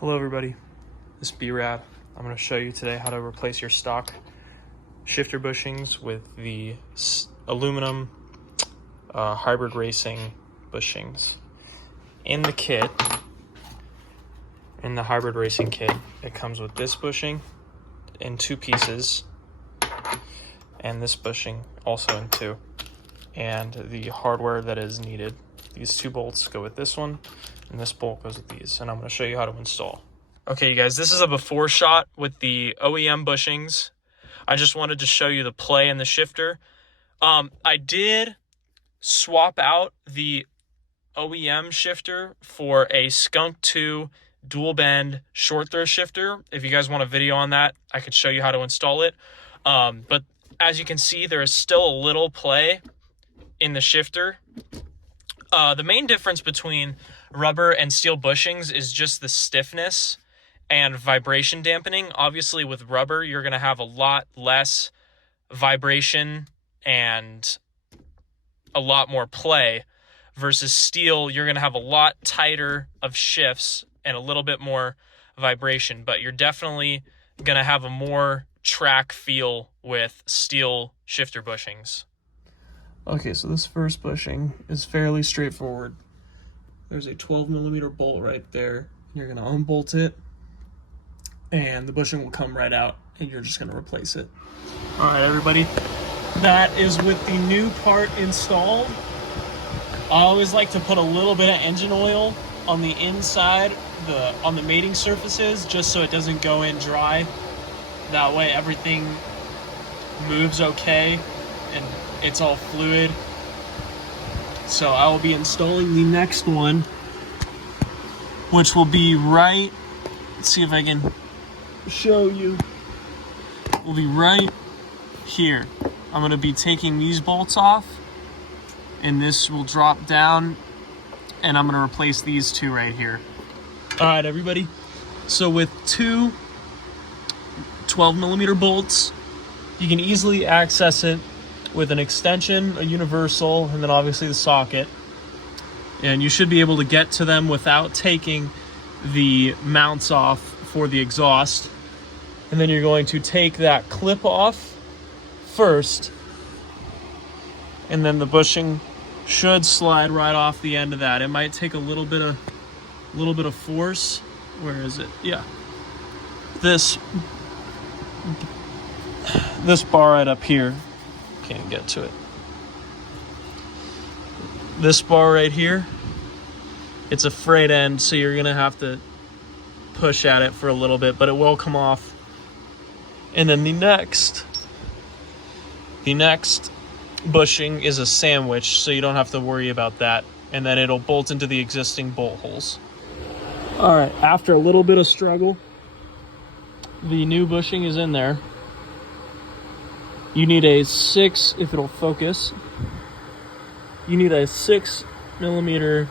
Hello everybody, this is B-RAD. I'm going to show you today how to replace your stock shifter bushings with the aluminum hybrid racing bushings. In the kit, in the hybrid racing kit, it comes with this bushing in 2 pieces and this bushing also in 2, and the hardware that is needed. These 2 bolts go with this one and this bolt goes with these, and I'm going to show you how to install. Okay, you guys, this is a before shot with the OEM bushings. I just wanted to show you the play in the shifter. I did swap out the OEM shifter for a Skunk 2 dual bend short throw shifter. If you guys want a video on that, I could show you how to install it. But as you can see, there is still a little play in the shifter. The main difference between rubber and steel bushings is just the stiffness and vibration dampening. Obviously with rubber, you're going to have a lot less vibration and a lot more play, versus steel, you're going to have a lot tighter of shifts and a little bit more vibration, but you're definitely going to have a more track feel with steel shifter bushings. Okay, so this first bushing is fairly straightforward. There's a 12mm bolt right there. You're going to unbolt it, and the bushing will come right out, and you're just going to replace it. All right, everybody, that is with the new part installed. I always like to put a little bit of engine oil on the inside, on the mating surfaces, just so it doesn't go in dry. That way everything moves okay and it's all fluid. So I will be installing the next one, which will be right, let's see if I can show you, will be right here. I'm going to be taking these bolts off, and this will drop down, and I'm going to replace these 2 right here. All right, everybody. So with 2 12mm bolts, you can easily access it with an extension, a universal, and then obviously the socket. And you should be able to get to them without taking the mounts off for the exhaust. And then you're going to take that clip off first, and then the bushing should slide right off the end of that. It might take a little bit of force. Where is it? Yeah. This bar right up here. Can't get to it. This bar right here, it's a frayed end, so you're gonna have to push at it for a little bit, but it will come off. And then the next bushing is a sandwich, so you don't have to worry about that, and then it'll bolt into the existing bolt holes. All right, after a little bit of struggle, the new bushing is in there. You need a 6, if it'll focus, you need a 6mm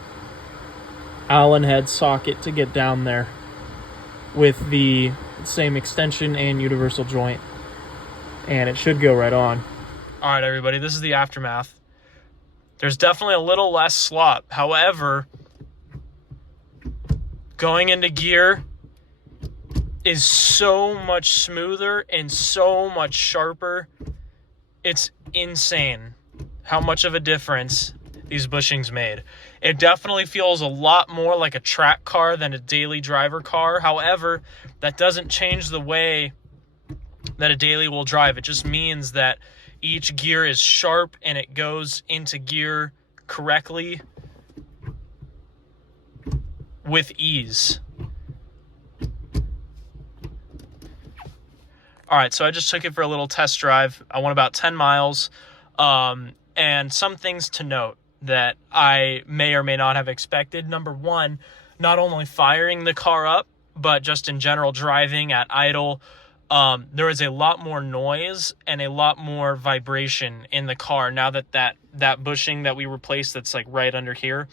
Allen head socket to get down there with the same extension and universal joint, and it should go right on. All right, everybody, this is the aftermath. There's definitely a little less slop. However, going into gear is so much smoother and so much sharper. It's insane how much of a difference these bushings made. It definitely feels a lot more like a track car than a daily driver car. However, that doesn't change the way that a daily will drive. It just means that each gear is sharp and it goes into gear correctly with ease. All right, so I just took it for a little test drive. I went about 10 miles. And some things to note that I may or may not have expected. Number one, not only firing the car up, but just in general driving at idle, there is a lot more noise and a lot more vibration in the car now that bushing that we replaced, that's like right under here,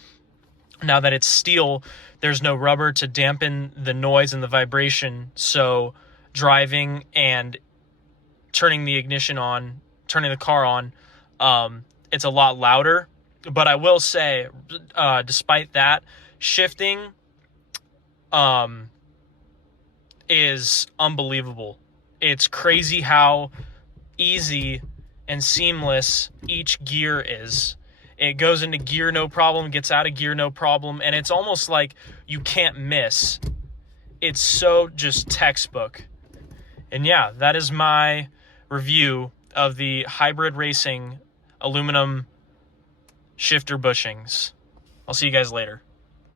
now that it's steel, there's no rubber to dampen the noise and the vibration. So driving and turning the ignition on, turning the car on, it's a lot louder. But I will say, despite that, shifting is unbelievable. It's crazy how easy and seamless each gear is. It goes into gear no problem, gets out of gear no problem, and it's almost like you can't miss. It's so just textbook. And yeah, that is my review of the Hybrid Racing aluminum shifter bushings. I'll see you guys later.